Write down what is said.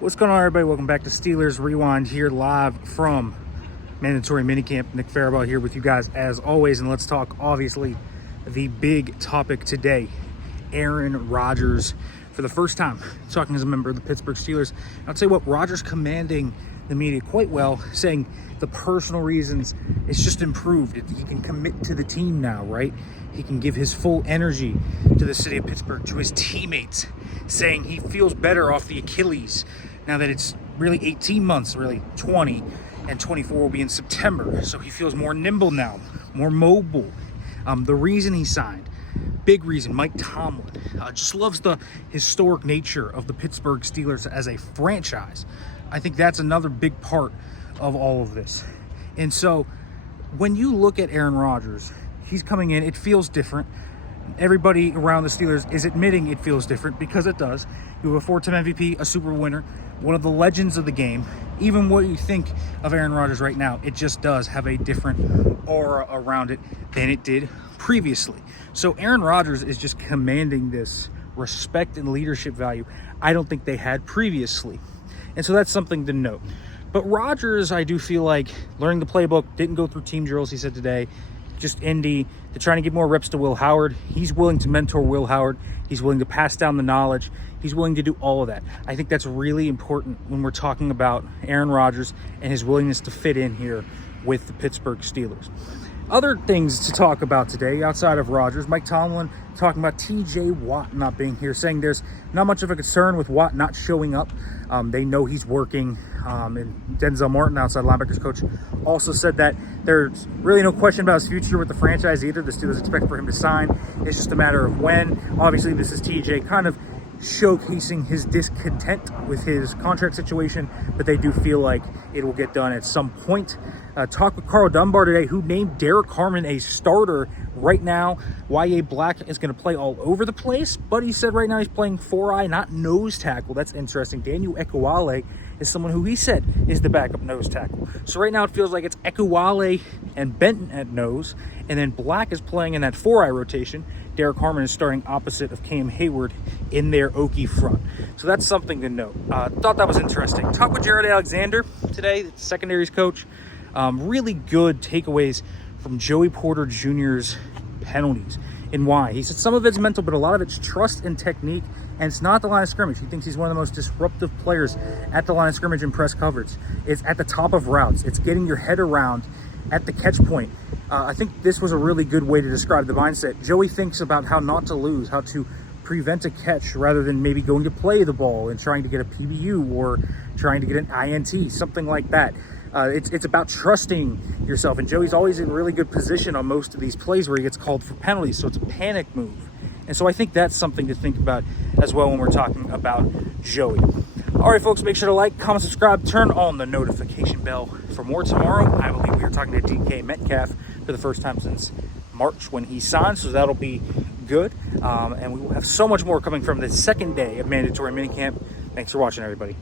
What's going on, everybody? Welcome back to Steelers Rewind here live from mandatory minicamp. Nick Farabaugh here with you guys as always, and let's talk obviously the big topic today, Aaron Rodgers. For the first time talking as a member of the Pittsburgh Steelers. I'll tell you what, Rodgers commanding the media quite well, saying the personal reasons it's just improved. He can commit to the team now, right? He can give his full energy to the city of Pittsburgh, to his teammates, saying he feels better off the Achilles now that it's really 18 months, really 20, and 24 will be in September. So he feels more nimble now, more mobile. The reason he signed, big reason, Mike Tomlin just loves the historic nature of the Pittsburgh Steelers as a franchise. I think that's another big part of all of this. And so when you look at Aaron Rodgers, he's coming in, it feels different. Everybody around the Steelers is admitting it feels different because it does. You have a 4-time MVP, a Super Bowl winner, one of the legends of the game. Even what you think of Aaron Rodgers right now, it just does have a different aura around it than it did previously. So Aaron Rodgers is just commanding this respect and leadership value I don't think they had previously. And so that's something to note. But Rodgers, I do feel like, learning the playbook, didn't go through team drills, he said today, just Indy. They're trying to give more reps to Will Howard. He's willing to mentor Will Howard. He's willing to pass down the knowledge. He's willing to do all of that. I think that's really important when we're talking about Aaron Rodgers and his willingness to fit in here with the Pittsburgh Steelers. Other things to talk about today outside of Rodgers, Mike Tomlin talking about TJ Watt not being here, saying there's not much of a concern with Watt not showing up. They know he's working. And Denzel Martin, outside linebackers coach, also said that there's really no question about his future with the franchise either. The Steelers expect for him to sign. It's just a matter of when. Obviously, this is TJ kind of showcasing his discontent with his contract situation, but they do feel like it will get done at some point. Talk with Carl Dunbar today, who named Derrick Harmon a starter right now. Y.A. Black is going to play all over the place, but he said right now he's playing 4-eye, not nose tackle. That's interesting. Daniel Ekuale is someone who he said is the backup nose tackle. So right now it feels like it's Ekuale and Benton at nose, and then Black is playing in that 4-eye rotation. Derrick Harmon is starting opposite of Cam Hayward in their Okie front. So that's something to note. Thought that was interesting. Talked with Jared Alexander today, the secondaries coach. Really good takeaways from Joey Porter Jr.'s penalties and why. He said some of it's mental, but a lot of it's trust and technique, and it's not the line of scrimmage. He thinks he's one of the most disruptive players at the line of scrimmage in press coverage. It's at the top of routes. It's getting your head around at the catch point. I think this was a really good way to describe the mindset. Joey thinks about how not to lose, how to prevent a catch rather than maybe going to play the ball and trying to get a PBU or trying to get an INT, something like that. It's about trusting yourself, and Joey's always in really good position on most of these plays where he gets called for penalties, so it's a panic move. And so I think that's something to think about as well when we're talking about Joey. All right, folks, make sure to like, comment, subscribe, turn on the notification bell for more tomorrow. I believe we are talking to DK Metcalf for the first time since March when he signed, so that'll be good. And we will have so much more coming from the second day of mandatory minicamp. Thanks for watching, everybody.